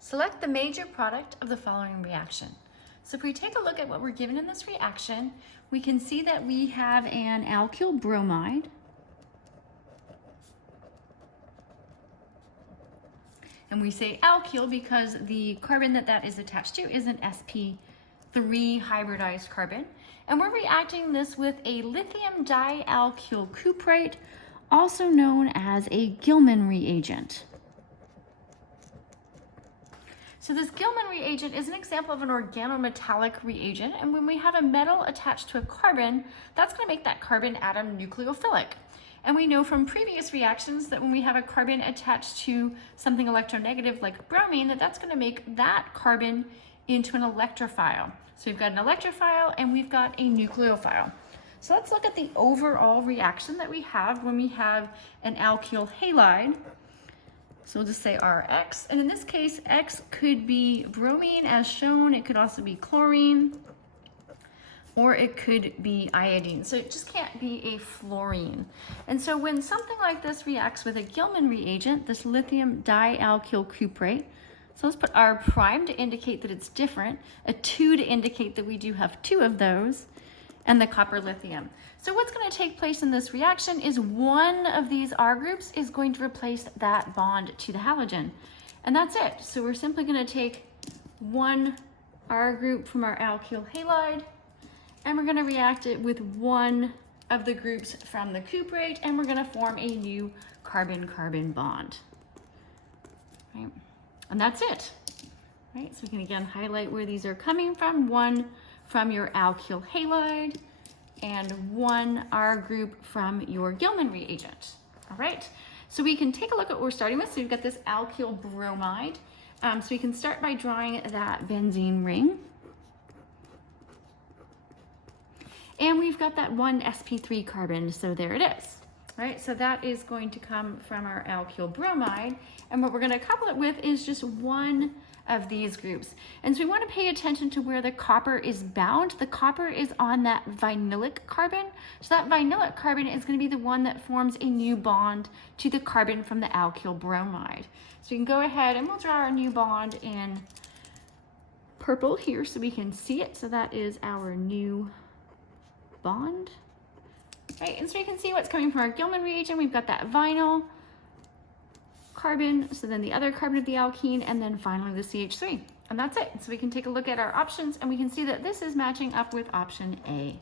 Select the major product of the following reaction. So if we take a look at what we're given in this reaction, we can see that we have an alkyl bromide. And we say alkyl because the carbon that is attached to is an sp3 hybridized carbon. And we're reacting this with a lithium dialkyl cuprate, also known as a Gilman reagent. So this Gilman reagent is an example of an organometallic reagent, and when we have a metal attached to a carbon, that's going to make that carbon atom nucleophilic. And we know from previous reactions that when we have a carbon attached to something electronegative like bromine, that's going to make that carbon into an electrophile. So we've got an electrophile and we've got a nucleophile. So let's look at the overall reaction that we have when we have an alkyl halide. So we'll just say Rx, and in this case, X could be bromine as shown, it could also be chlorine, or it could be iodine. So it just can't be a fluorine. And so when something like this reacts with a Gilman reagent, this lithium dialkyl cuprate, so let's put R prime to indicate that it's different, a 2 to indicate that we do have 2 of those, and the copper lithium. So what's going to take place in this reaction is one of these R groups is going to replace that bond to the halogen. And that's it. So we're simply going to take one R group from our alkyl halide, and we're going to react it with one of the groups from the cuprate, and we're going to form a new carbon-carbon bond. Right? And that's it. Right? So we can again highlight where these are coming from. One from your alkyl halide, and one R group from your Gilman reagent. All right, so we can take a look at what we're starting with. So we've got this alkyl bromide. So we can start by drawing that benzene ring. And we've got that one sp3 carbon, so there it is. All right, so that is going to come from our alkyl bromide. And what we're gonna couple it with is just one of these groups. And so we want to pay attention to where the copper is bound. The copper is on that vinylic carbon. So that vinylic carbon is going to be the one that forms a new bond to the carbon from the alkyl bromide. So we can go ahead and we'll draw our new bond in purple here so we can see it. So that is our new bond. Right, and so you can see what's coming from our Gilman reagent. We've got that vinyl carbon, so then the other carbon of the alkene, and then finally the CH3. And that's it. So we can take a look at our options and we can see that this is matching up with option A.